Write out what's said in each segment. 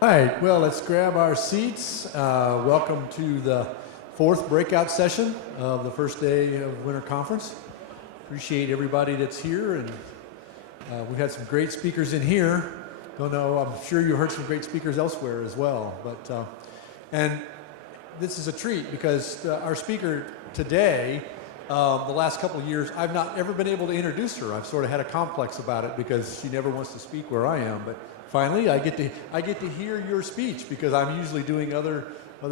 All right, well, let's grab our seats. Welcome to the fourth breakout session of the first day of Winter Conference. Appreciate everybody that's here, and we've had some great speakers in here. Don't know, I'm sure you heard some great speakers elsewhere as well. But and this is a treat because our speaker today, the last couple of years, I've not ever been able to introduce her. I've sort of had a complex about it because she never wants to speak where I am. But finally, I get to hear your speech because I'm usually doing other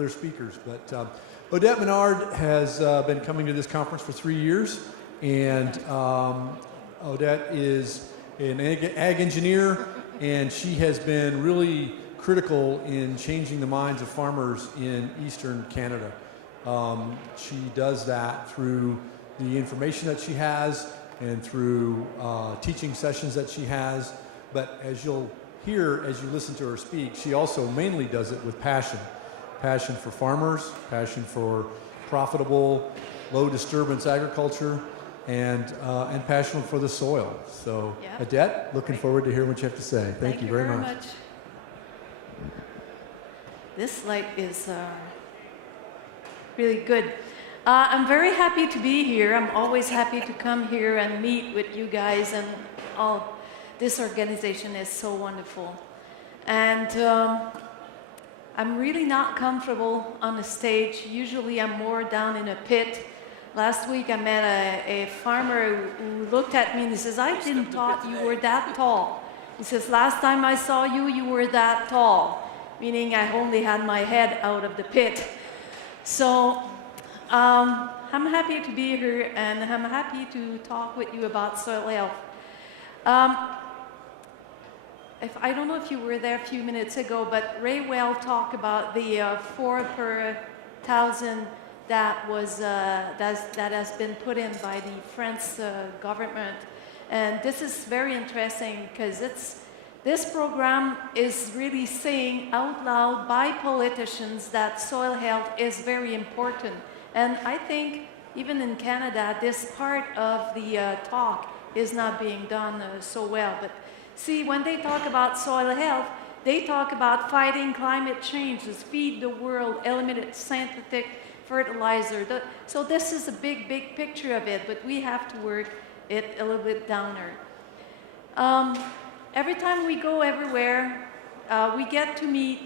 speakers. But Odette Menard has been coming to this conference for 3 years, and Odette is an ag engineer, and she has been really critical in changing the minds of farmers in eastern Canada. She does that through the information that she has and through teaching sessions that she has. But as you'll hear as you listen to her speak, she also mainly does it with passion. Passion for farmers, passion for profitable, low disturbance agriculture, and passion for the soil. So, yeah. Odette, looking forward to hearing what you have to say. Thank you very much. This light is really good. I'm very happy to be here. I'm always happy to come here and meet with you guys, and all. This organization is so wonderful. And I'm really not comfortable on the stage. Usually I'm more down in a pit. Last week I met a farmer who looked at me and he says, I didn't thought you were that tall. He says, last time I saw you, you were that tall. Meaning I only had my head out of the pit. So I'm happy to be here, and I'm happy to talk with you about soil health. I don't know if you were there a few minutes ago, but Ray Well talked about the 4 per 1,000 that has been put in by the French government, and this is very interesting because this program is really saying out loud by politicians that soil health is very important, and I think even in Canada this part of the talk is not being done so well. But see, when they talk about soil health, they talk about fighting climate change, feed the world, eliminate synthetic fertilizer. So this is a big, big picture of it, but we have to work it a little bit downer. Every time we go everywhere, we get to meet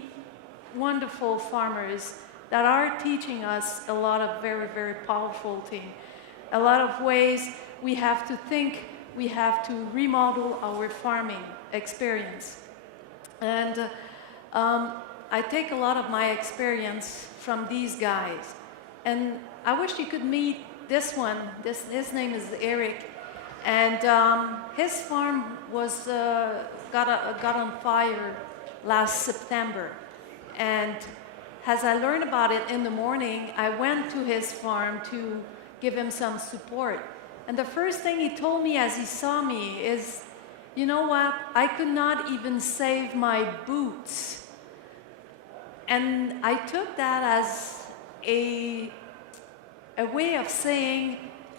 wonderful farmers that are teaching us a lot of very, very powerful things. A lot of ways we have to think. We have to remodel our farming experience. And I take a lot of my experience from these guys. And I wish you could meet this one. His name is Eric. And his farm was got on fire last September. And as I learned about it in the morning, I went to his farm to give him some support. And the first thing he told me as he saw me is, you know what, I could not even save my boots. And I took that as a way of saying,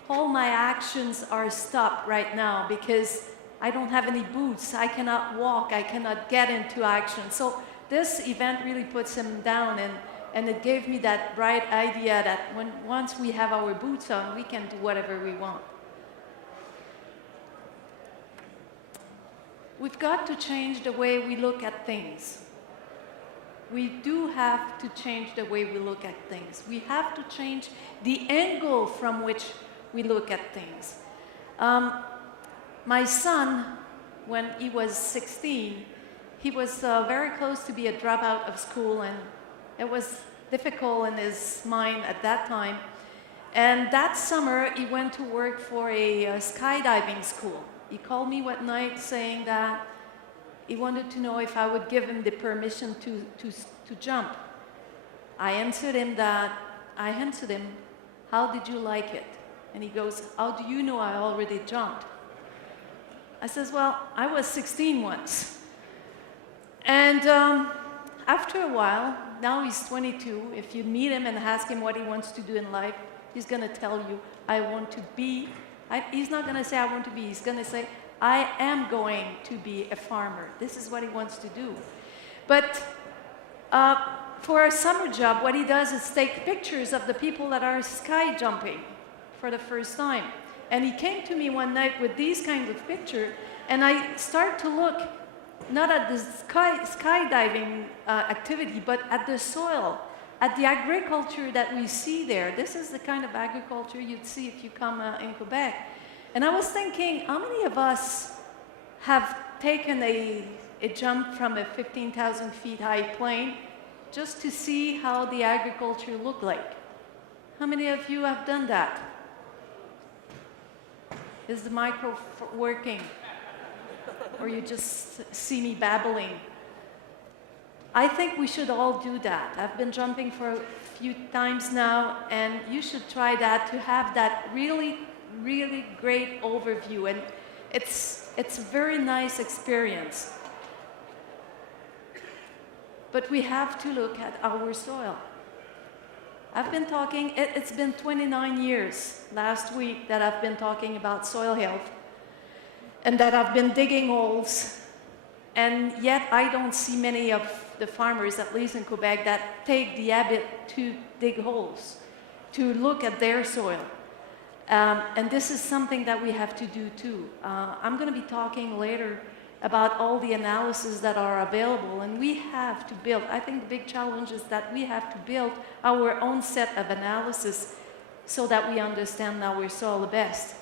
all my actions are stopped right now because I don't have any boots, I cannot walk, I cannot get into action. So this event really puts him down, and it gave me that bright idea that once we have our boots on, we can do whatever we want. We've got to change the way we look at things. We do have to change the way we look at things. We have to change the angle from which we look at things. My son, when he was 16, he was very close to be a dropout of school, and it was difficult in his mind at that time. And that summer, he went to work for a skydiving school. He called me one night saying that he wanted to know if I would give him the permission to jump. I answered him, how did you like it? And he goes, how do you know I already jumped? I says, well, I was 16 once. And after a while, now he's 22, if you meet him and ask him what he wants to do in life, he's going to tell you, I want to be. He's not going to say, I want to be. He's going to say, I am going to be a farmer. This is what he wants to do. But for a summer job, what he does is take pictures of the people that are sky jumping for the first time. And he came to me one night with these kinds of pictures, and I start to look not at the skydiving activity, but at the soil, at the agriculture that we see there. This is the kind of agriculture you'd see if you come in Quebec. And I was thinking, how many of us have taken a jump from a 15,000 feet high plane just to see how the agriculture looked like? How many of you have done that? Is the micro working? Or you just see me babbling? I think we should all do that. I've been jumping for a few times now, and you should try that to have that really, really great overview. And it's a very nice experience. But we have to look at our soil. I've been talking, it's been 29 years last week that I've been talking about soil health, and that I've been digging holes, and yet I don't see many of the farmers, at least in Quebec, that take the habit to dig holes, to look at their soil. And this is something that we have to do too. I'm going to be talking later about all the analysis that are available, and we have to build. I think the big challenge is that we have to build our own set of analysis so that we understand our soil the best.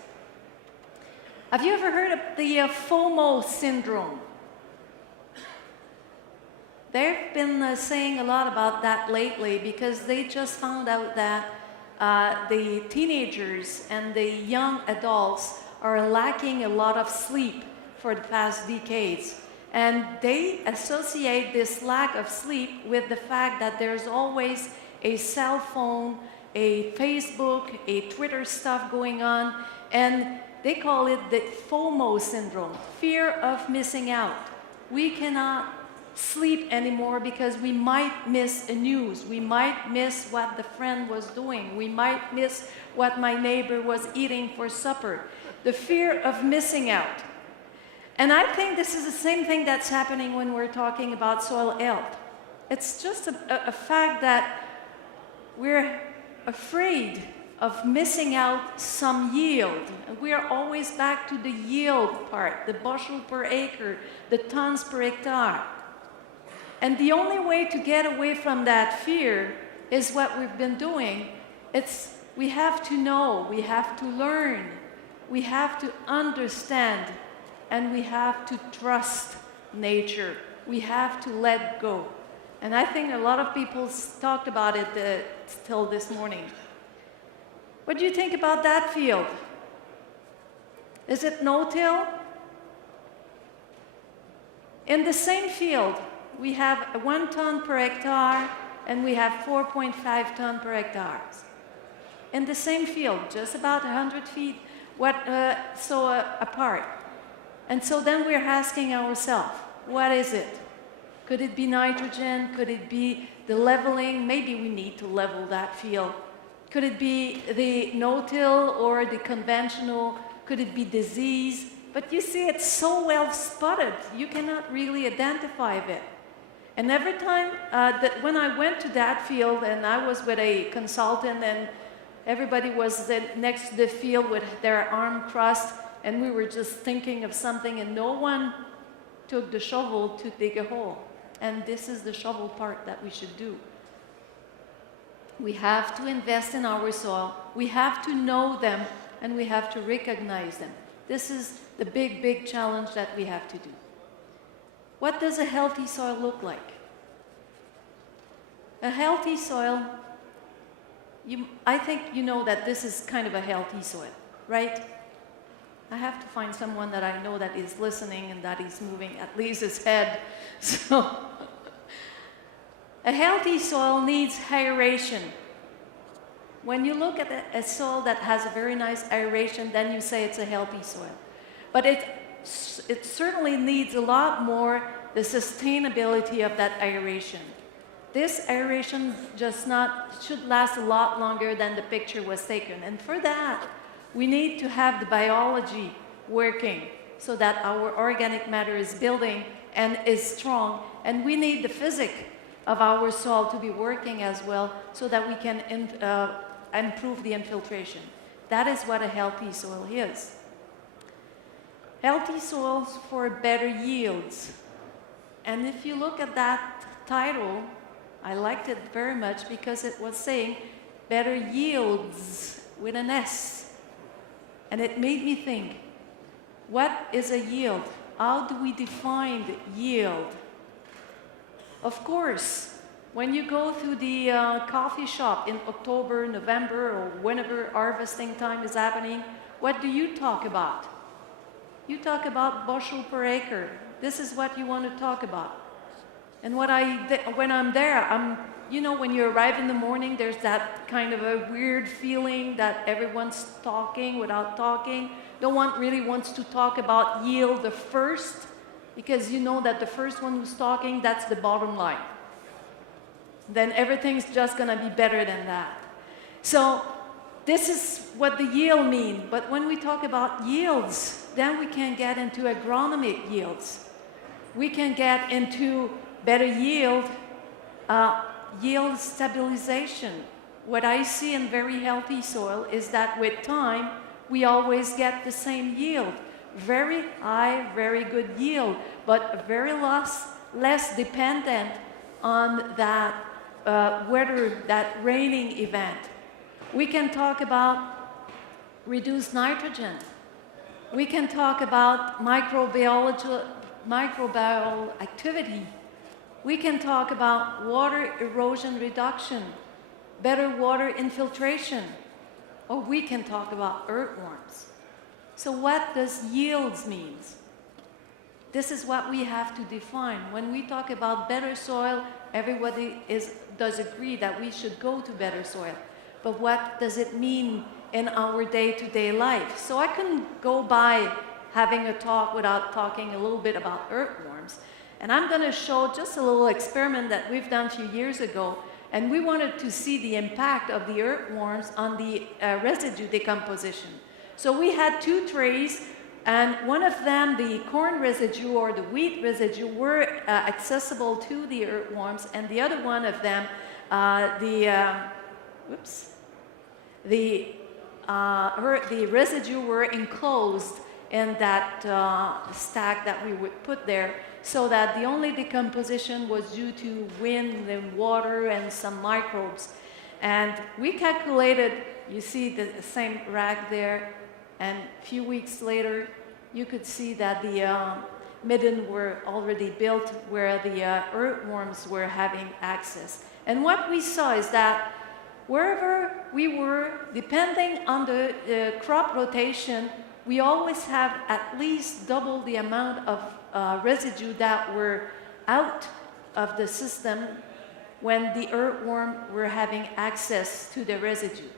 Have you ever heard of the FOMO syndrome? They've been saying a lot about that lately because they just found out that the teenagers and the young adults are lacking a lot of sleep for the past decades. And they associate this lack of sleep with the fact that there's always a cell phone, a Facebook, a Twitter stuff going on, and they call it the FOMO syndrome, fear of missing out. We cannot sleep anymore because we might miss the news. We might miss what the friend was doing. We might miss what my neighbor was eating for supper. The fear of missing out. And I think this is the same thing that's happening when we're talking about soil health. It's just a fact that we're afraid of missing out some yield. We are always back to the yield part, the bushel per acre, the tons per hectare. And the only way to get away from that fear is what we've been doing. We have to know, we have to learn, we have to understand, and we have to trust nature. We have to let go. And I think a lot of people talked about it till this morning. What do you think about that field? Is it no-till? In the same field, we have 1 ton per hectare, and we have 4.5 ton per hectare. In the same field, just about 100 feet apart. And so then we're asking ourselves, what is it? Could it be nitrogen? Could it be the leveling? Maybe we need to level that field. Could it be the no-till or the conventional? Could it be disease? But you see, it's so well spotted, you cannot really identify it. And every time when I went to that field, and I was with a consultant, and everybody was next to the field with their arm crossed, and we were just thinking of something, and no one took the shovel to dig a hole. And this is the shovel part that we should do. We have to invest in our soil. We have to know them, and we have to recognize them. This is the big, big challenge that we have to do. What does a healthy soil look like? A healthy soil, I think you know that this is kind of a healthy soil, right? I have to find someone that I know that is listening and that is moving at least his head. So, a healthy soil needs aeration. When you look at a soil that has a very nice aeration, then you say it's a healthy soil. But it certainly needs a lot more the sustainability of that aeration. This aeration should last a lot longer than the picture was taken. And for that, we need to have the biology working so that our organic matter is building and is strong. And we need the physics of our soil to be working as well so that we can improve the infiltration. That is what a healthy soil is. Healthy soils for better yields. And if you look at that title, I liked it very much because it was saying better yields with an S. And it made me think, what is a yield? How do we define yield? Of course, when you go to the coffee shop in October, November, or whenever harvesting time is happening, what do you talk about? You talk about bushel per acre. This is what you want to talk about. And when I'm there, you know, when you arrive in the morning, there's that kind of a weird feeling that everyone's talking without talking. No one really wants to talk about yield the first, because you know that the first one who's talking, that's the bottom line. Then everything's just going to be better than that. So this is what the yield means. But when we talk about yields, then we can get into agronomic yields. We can get into better yield, yield stabilization. What I see in very healthy soil is that with time, we always get the same yield. Very high, very good yield, but very less dependent on that weather, that raining event. We can talk about reduced nitrogen. We can talk about microbial activity. We can talk about water erosion reduction, better water infiltration, or we can talk about earthworms. So what does yields mean? This is what we have to define. When we talk about better soil, everybody does agree that we should go to better soil. But what does it mean in our day-to-day life? So I couldn't go by having a talk without talking a little bit about earthworms. And I'm going to show just a little experiment that we've done a few years ago. And we wanted to see the impact of the earthworms on the residue decomposition. So we had 2 trays, and one of them, the corn residue or the wheat residue, were accessible to the earthworms, and the other one of them, the residue were enclosed in that stack that we would put there, so that the only decomposition was due to wind and water and some microbes. And we calculated, you see the same rack there, and a few weeks later, you could see that the midden were already built where the earthworms were having access. And what we saw is that wherever we were, depending on the crop rotation, we always have at least double the amount of residue that were out of the system when the earthworm were having access to the residue.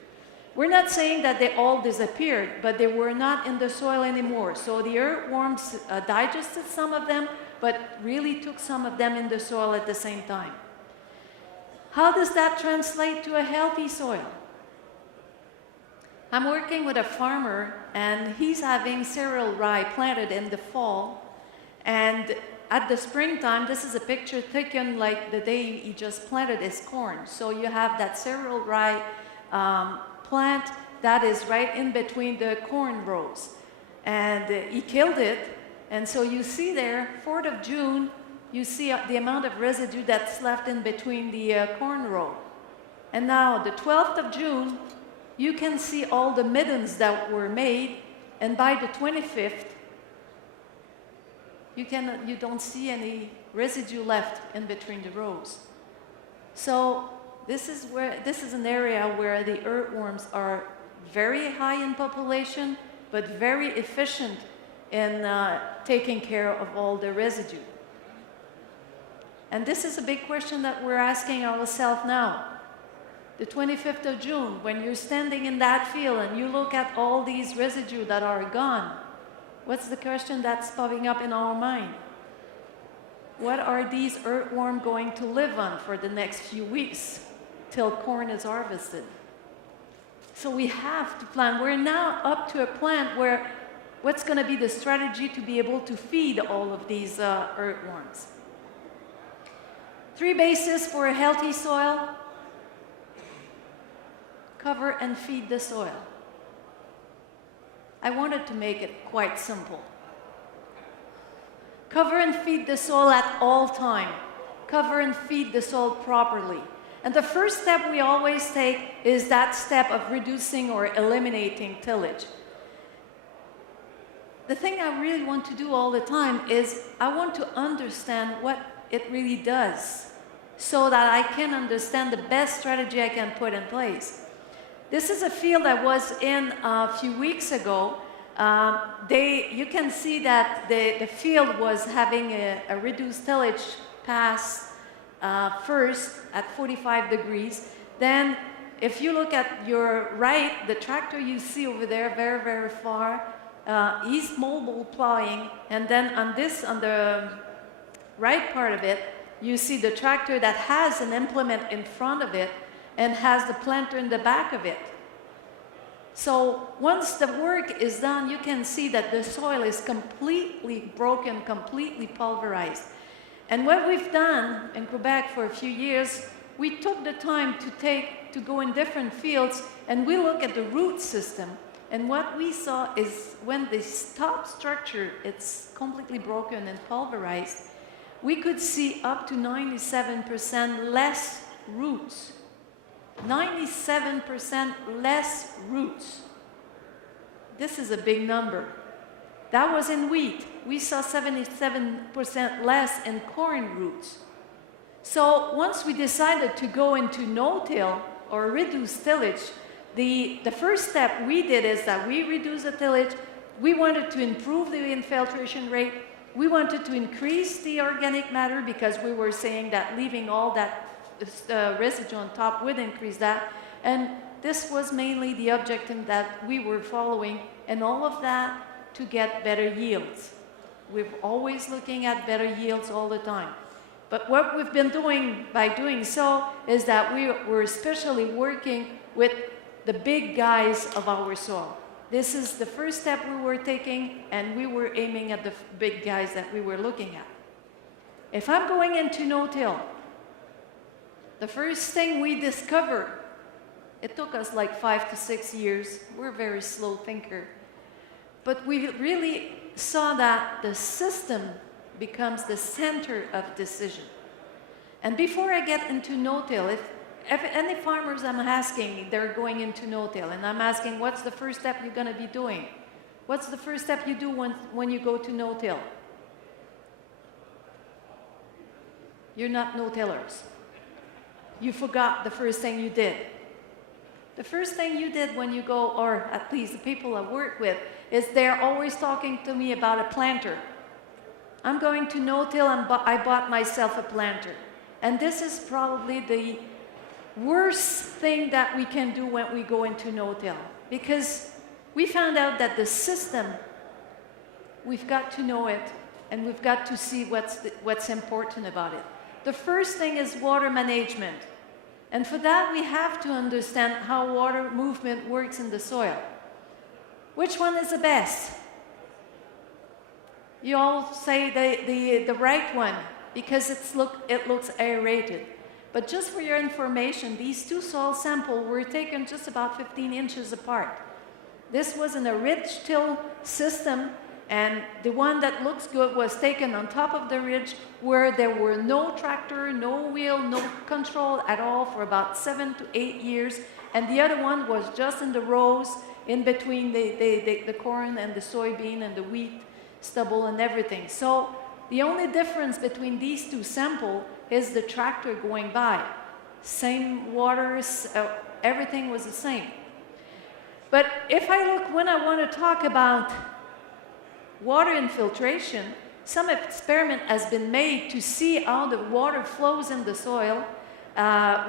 We're not saying that they all disappeared, but they were not in the soil anymore. So the earthworms digested some of them, but really took some of them in the soil at the same time. How does that translate to a healthy soil? I'm working with a farmer, and he's having cereal rye planted in the fall. And at the springtime, this is a picture taken like the day he just planted his corn. So you have that cereal rye plant that is right in between the corn rows. And he killed it. And so you see there, 4th of June, you see the amount of residue that's left in between the corn row. And now, the 12th of June, you can see all the middens that were made. And by the 25th, you don't see any residue left in between the rows. So this is an area where the earthworms are very high in population, but very efficient in taking care of all the residue. And this is a big question that we're asking ourselves now. The 25th of June, when you're standing in that field and you look at all these residue that are gone, what's the question that's popping up in our mind? What are these earthworms going to live on for the next few weeks till corn is harvested? So we have to plan. We're now up to a plan where what's going to be the strategy to be able to feed all of these earthworms? 3 bases for a healthy soil. Cover and feed the soil. I wanted to make it quite simple. Cover and feed the soil at all time. Cover and feed the soil properly. And the first step we always take is that step of reducing or eliminating tillage. The thing I really want to do all the time is I want to understand what it really does so that I can understand the best strategy I can put in place. This is a field I was in a few weeks ago. You can see that the field was having a reduced tillage pass first at 45 degrees. Then if you look at your right, the tractor you see over there very, very far, he's mobile plowing. And then on the right part of it, you see the tractor that has an implement in front of it and has the planter in the back of it. So once the work is done, you can see that the soil is completely broken, completely pulverized. And what we've done in Quebec for a few years, we took the time to go in different fields and we look at the root system. And what we saw is when this top structure, it's completely broken and pulverized, we could see up to 97% less roots. 97% less roots. This is a big number. That was in wheat. We saw 77% less in corn roots. So once we decided to go into no-till or reduced tillage, the first step we did is that we reduced the tillage. We wanted to improve the infiltration rate. We wanted to increase the organic matter because we were saying that leaving all that residue on top would increase that. And this was mainly the objective that we were following, and all of that to get better yields. We're always looking at better yields all the time. But what we've been doing by doing so is that we're especially working with the big guys of our soil. This is the first step we were taking, and we were aiming at the big guys that we were looking at. If I'm going into no-till, the first thing we discovered, it took us like 5 to 6 years. We're a very slow thinker. But we really saw that the system becomes the center of decision. And before I get into no-till, if any farmers I'm asking, they're going into no-till, and I'm asking, what's the first step you're going to be doing? What's the first step you do when you go to no-till? You're not no-tillers. You forgot the first thing you did. The first thing you did when you go, or at least the people I work with, is they're always talking to me about a planter. I'm going to no-till and I bought myself a planter. And this is probably the worst thing that we can do when we go into no-till. Because we found out that the system, we've got to know it, and we've got to see what's important about it. The first thing is water management. And for that, we have to understand how water movement works in the soil. Which one is the best? You all say the right one, because it looks aerated. But just for your information, these two soil samples were taken just about 15 inches apart. This was in a ridge till system, and the one that looks good was taken on top of the ridge where there were no tractor, no wheel, no control at all for about 7 to 8 years. And the other one was just in the rows in between the corn and the soybean and the wheat stubble and everything. So the only difference between these two samples is the tractor going by. Same waters, everything was the same. But if I look, when I want to talk about water infiltration, some experiment has been made to see how the water flows in the soil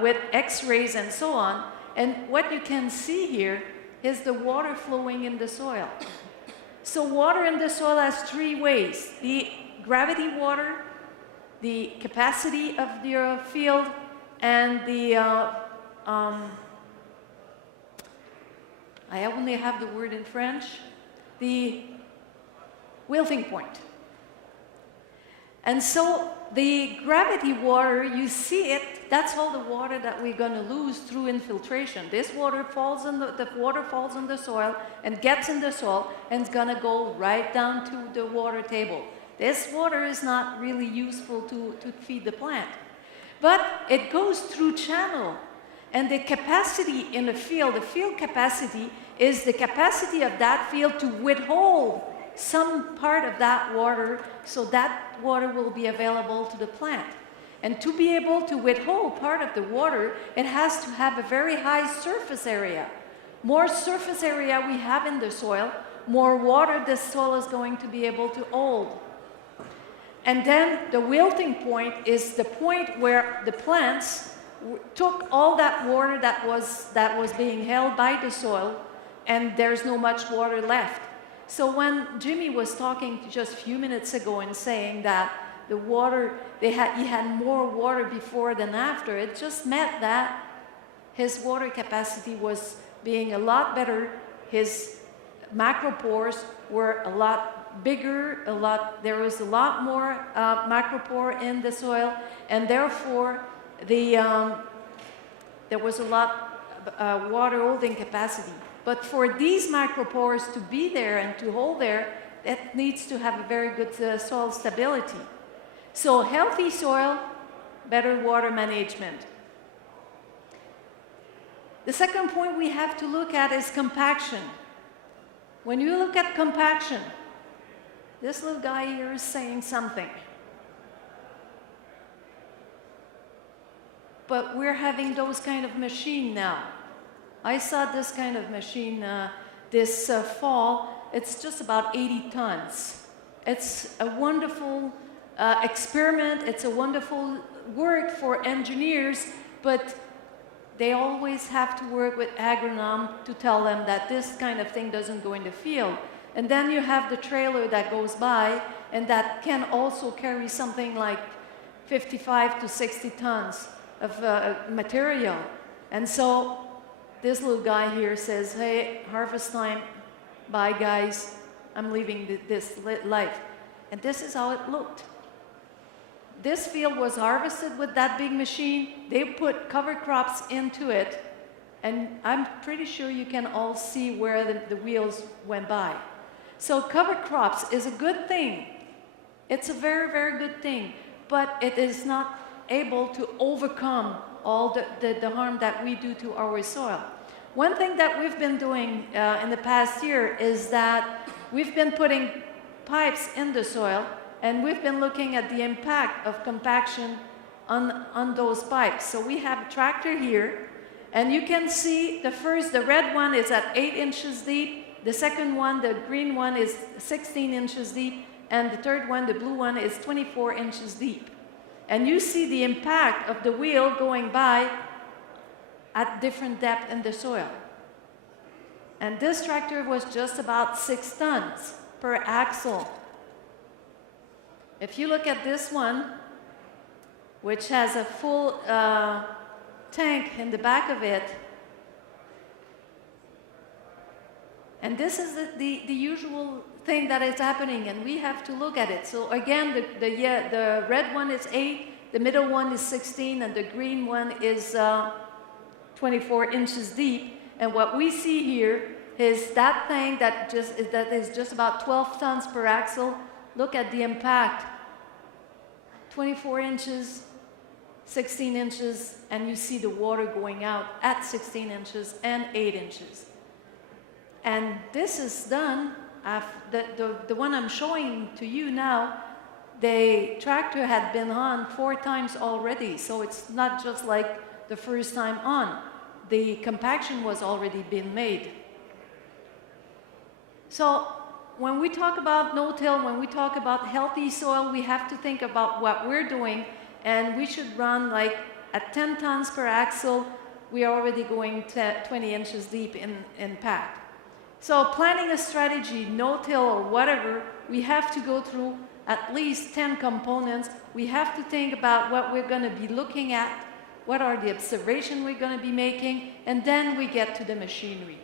with X-rays and so on. And what you can see here is the water flowing in the soil. So water in the soil has 3 ways: the gravity water, the capacity of the field, and the I only have the word in French, the wilting point. And so the gravity water, you see it, that's all the water that we're going to lose through infiltration. This water falls in the water falls in the soil and gets in the soil and it's going to go right down to the water table. This water is not really useful to feed the plant. But it goes through channel. And the capacity in the field capacity is the capacity of that field to withhold some part of that water so that water will be available to the plant. And to be able to withhold part of the water, it has to have a very high surface area. More surface area we have in the soil, more water the soil is going to be able to hold. And then the wilting point is the point where the plants took all that water that was being held by the soil, and there's no much water left. So when Jimmy was talking just a few minutes ago and saying that the water, he had more water before than after, it just meant that his water capacity was being a lot better. His macropores were a lot bigger, there was a lot more macropore in the soil, and therefore there was a lot water holding capacity. But for these macropores to be there and to hold there, it needs to have a very good soil stability. So healthy soil, better water management. The second point we have to look at is compaction. When you look at compaction, this little guy here is saying something. But we're having those kind of machine now. I saw this kind of machine this fall. It's just about 80 tons. It's a wonderful experiment. It's a wonderful work for engineers, but they always have to work with agronomes to tell them that this kind of thing doesn't go in the field. And then you have the trailer that goes by and that can also carry something like 55 to 60 tons of material. And so this little guy here says, hey, harvest time, bye guys, I'm leaving this life. And this is how it looked. This field was harvested with that big machine. They put cover crops into it, and I'm pretty sure you can all see where the wheels went by. So cover crops is a good thing. It's a very, very good thing, but it is not able to overcome all the harm that we do to our soil. One thing that we've been doing in the past year is that we've been putting pipes in the soil, and we've been looking at the impact of compaction on those pipes. So we have a tractor here, and you can see the red one is at 8 inches deep, the second one, the green one, is 16 inches deep, and the third one, the blue one, is 24 inches deep. And you see the impact of the wheel going by at different depth in the soil. And this tractor was just about 6 tons per axle. If you look at this one, which has a full tank in the back of it, and this is the usual thing that is happening, and we have to look at it. So again, the red one is 8, the middle one is 16, and the green one is 24 inches deep. And what we see here is that thing that is just about 12 tons per axle. Look at the impact. 24 inches, 16 inches, and you see the water going out at 16 inches and 8 inches. And this is done, the one I'm showing to you now, the tractor had been on 4 times already, so it's not just like the first time on. The compaction was already been made. So when we talk about no-till, when we talk about healthy soil, we have to think about what we're doing, and we should run like at 10 tons per axle. We are already going 20 inches deep in impact. So planning a strategy, no-till or whatever, we have to go through at least 10 components. We have to think about what we're going to be looking at, what are the observations we're going to be making, and then we get to the machinery.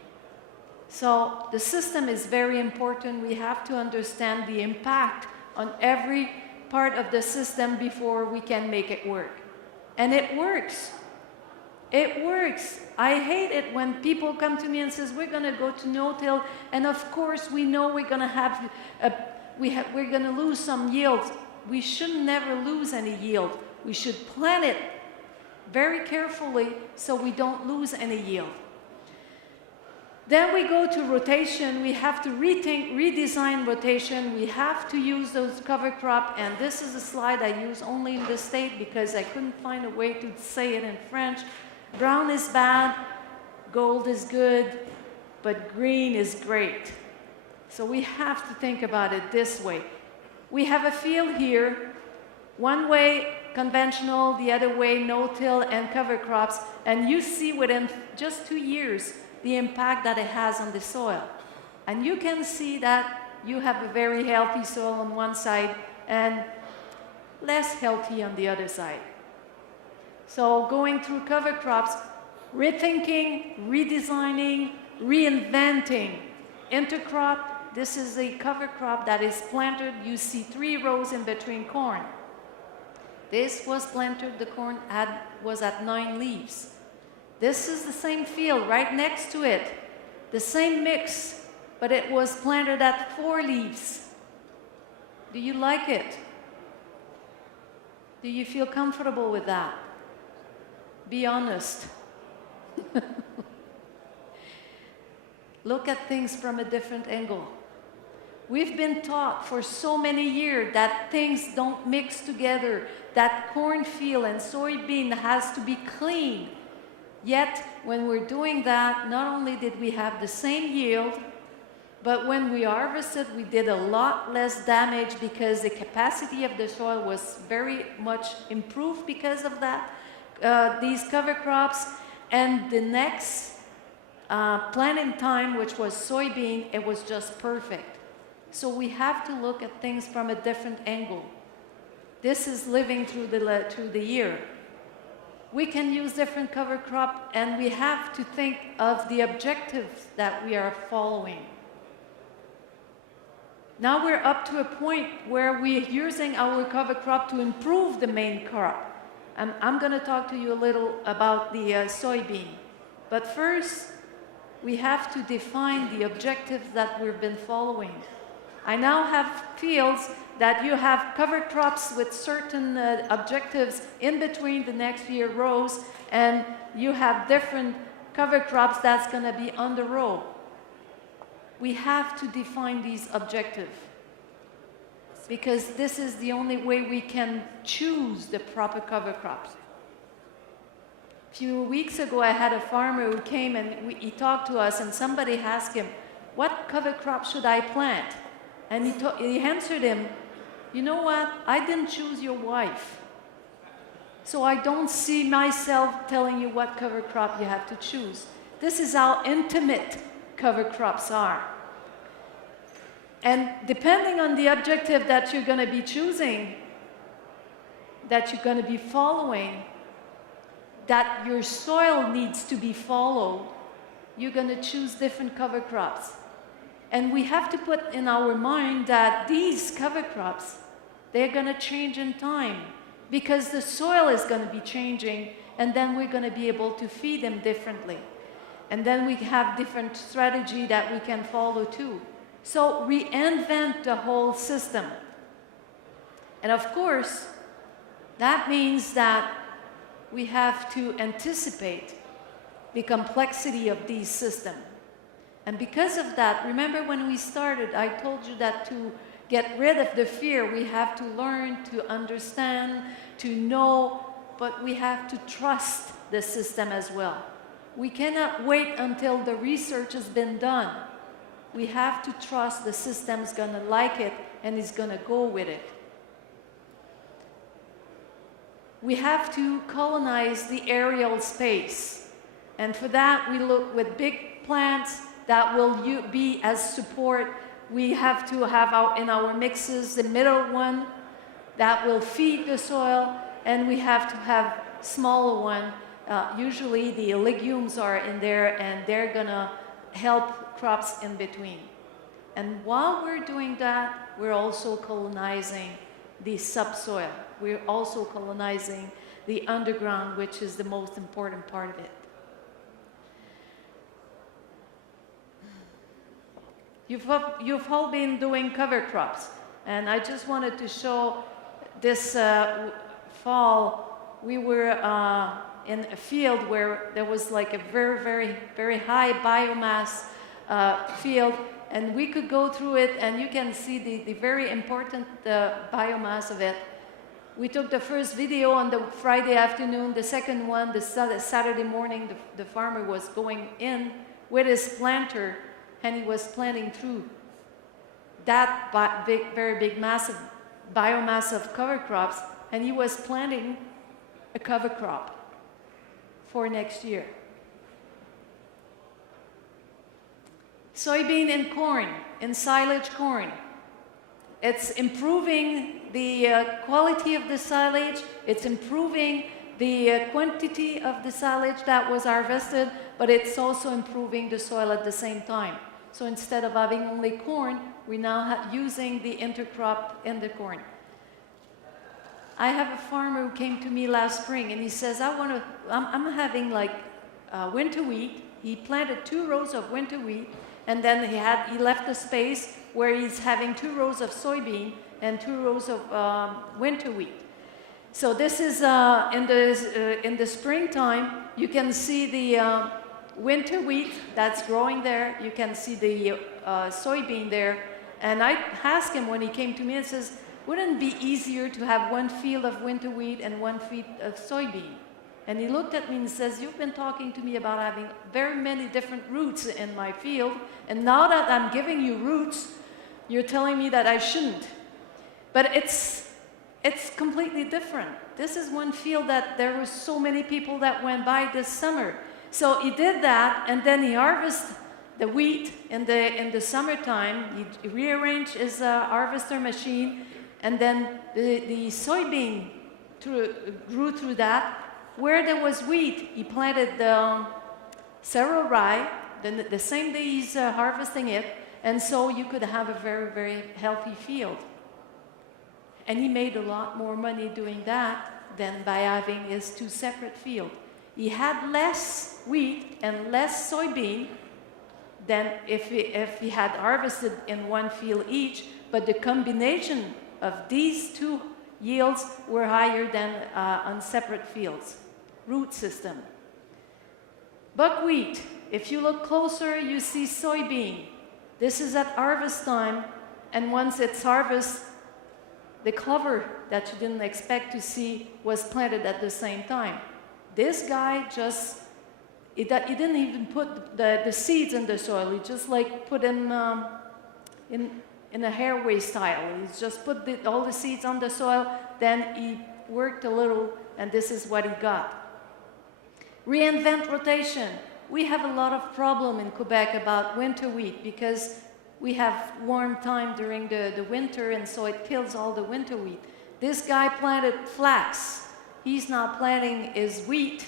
So the system is very important. We have to understand the impact on every part of the system before we can make it work. And it works. It works. I hate it when people come to me and says, we're going to go to no-till, and of course we know we're going to have, we're going to lose some yields. We should never lose any yield. We should plan it very carefully so we don't lose any yield. Then we go to rotation. We have to redesign rotation. We have to use those cover crop, and this is a slide I use only in the States because I couldn't find a way to say it in French. Brown is bad, gold is good, but green is great. So we have to think about it this way. We have a field here, one way conventional, the other way no-till and cover crops, and you see within just 2 years the impact that it has on the soil. And you can see that you have a very healthy soil on one side and less healthy on the other side. So going through cover crops, rethinking, redesigning, reinventing. Intercrop, this is a cover crop that is planted. You see 3 rows in between corn. This was planted, the corn was at 9 leaves. This is the same field right next to it, the same mix, but it was planted at 4 leaves. Do you like it? Do you feel comfortable with that? Be honest. Look at things from a different angle. We've been taught for so many years that things don't mix together, that cornfield and soybean has to be clean. Yet, when we're doing that, not only did we have the same yield, but when we harvested, we did a lot less damage because the capacity of the soil was very much improved because of that. These cover crops, and the next planting time, which was soybean, it was just perfect. So we have to look at things from a different angle. This is living through the year. We can use different cover crop, and we have to think of the objectives that we are following. Now we're up to a point where we're using our cover crop to improve the main crop. I'm going to talk to you a little about the soybean. But first, we have to define the objectives that we've been following. I now have fields that you have cover crops with certain objectives in between the next year rows, and you have different cover crops that's going to be on the row. We have to define these objectives because this is the only way we can choose the proper cover crops. A few weeks ago, I had a farmer who came and he talked to us, and somebody asked him, what cover crop should I plant? And he answered him, you know what, I didn't choose your wife. So I don't see myself telling you what cover crop you have to choose. This is how intimate cover crops are. And depending on the objective that you're going to be choosing, that you're going to be following, that your soil needs to be followed, you're going to choose different cover crops. And we have to put in our mind that these cover crops, they're going to change in time because the soil is going to be changing, and then we're going to be able to feed them differently. And then we have different strategy that we can follow too. So reinvent the whole system. And of course, that means that we have to anticipate the complexity of these systems. And because of that, remember when we started, I told you that to get rid of the fear, we have to learn, to understand, to know, but we have to trust the system as well. We cannot wait until the research has been done. We have to trust the system's going to like it and is going to go with it. We have to colonize the aerial space. And for that, we look with big plants that will be as support. We have to have in our mixes the middle one that will feed the soil, and we have to have smaller one. Usually the legumes are in there, and they're gonna help crops in between. And while we're doing that, we're also colonizing the subsoil. We're also colonizing the underground, which is the most important part of it. You've all been doing cover crops, and I just wanted to show this fall. We were in a field where there was like a very, very, very high biomass field, and we could go through it, and you can see the very important biomass of it. We took the first video on the Friday afternoon. The second one, the Saturday morning, the farmer was going in with his planter, and he was planting through that very big, massive biomass of cover crops, and he was planting a cover crop for next year. Soybean and corn, and silage corn. It's improving the quality of the silage, it's improving the quantity of the silage that was harvested, but it's also improving the soil at the same time. So instead of having only corn, we're now using the intercrop in the corn. I have a farmer who came to me last spring, and he says, I'm having like winter wheat. He planted 2 rows of winter wheat, and then he left the space where he's having 2 rows of soybean and 2 rows of winter wheat. So this is in the springtime. You can see the winter wheat that's growing there. You can see the soybean there. And I asked him when he came to me and says, wouldn't it be easier to have one field of winter wheat and one field of soybean? And he looked at me and says, you've been talking to me about having very many different roots in my field, and now that I'm giving you roots, you're telling me that I shouldn't. But it's completely different. This is one field that there were so many people that went by this summer. So he did that, and then he harvested the wheat in the summertime. He rearranged his harvester machine, and then the soybean grew through that. Where there was wheat, he planted cereal rye, the same day he's harvesting it, and so you could have a very, very healthy field. And he made a lot more money doing that than by having his 2 separate fields. He had less wheat and less soybean than if he had harvested in one field each, but the combination of these 2 yields were higher than on separate fields. Root system. Buckwheat, if you look closer, you see soybean. This is at harvest time, and once it's harvested, the clover that you didn't expect to see was planted at the same time. This guy he didn't even put the seeds in the soil. He just like put them in a hairway style. He just put all the seeds on the soil, then he worked a little, and this is what he got. Reinvent rotation. We have a lot of problem in Quebec about winter wheat because we have warm time during the winter, and so it kills all the winter wheat. This guy planted flax. He's now planting his wheat,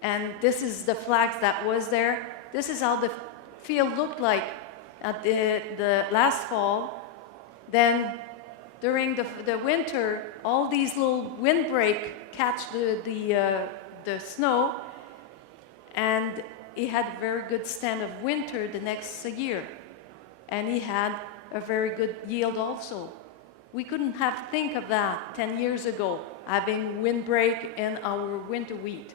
and this is the flax that was there. This is how the field looked like at the last fall. Then during the winter, all these little windbreak catch the snow, and he had a very good stand of winter the next year. And he had a very good yield also. We couldn't have think of that 10 years ago, having windbreak in our winter wheat.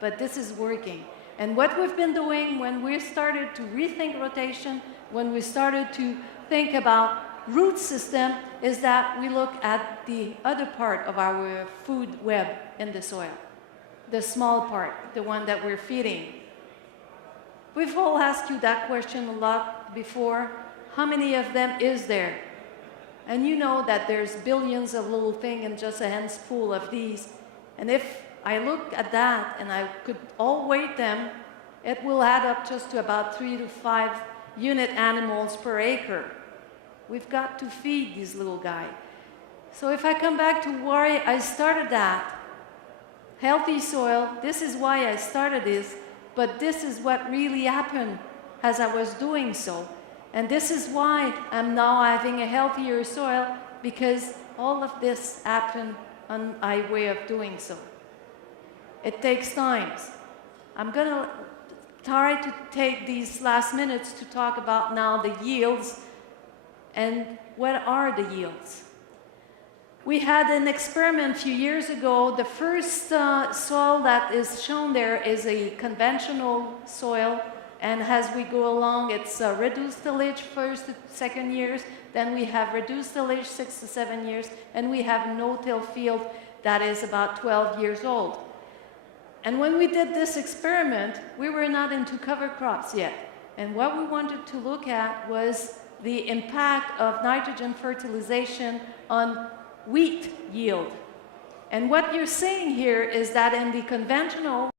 But this is working. And what we've been doing when we started to rethink rotation, when we started to think about root system, is that we look at the other part of our food web in the soil. The small part, the one that we're feeding. We've all asked you that question a lot before. How many of them is there? And you know that there's billions of little things in just a handful of these. And if I look at that and I could all weight them, it will add up just to about 3 to 5 unit animals per acre. We've got to feed these little guys. So if I come back to why I started that, healthy soil, this is why I started this, but this is what really happened as I was doing so. And this is why I'm now having a healthier soil, because all of this happened on my way of doing so. It takes time. I'm going to try to take these last minutes to talk about now the yields and what are the yields. We had an experiment a few years ago. The first soil that is shown there is a conventional soil, and as we go along, it's reduced tillage first to second years, then we have reduced tillage 6 to 7 years, and we have no-till field that is about 12 years old. And when we did this experiment, we were not into cover crops yet. And what we wanted to look at was the impact of nitrogen fertilization on wheat yield. And what you're seeing here is that in the conventional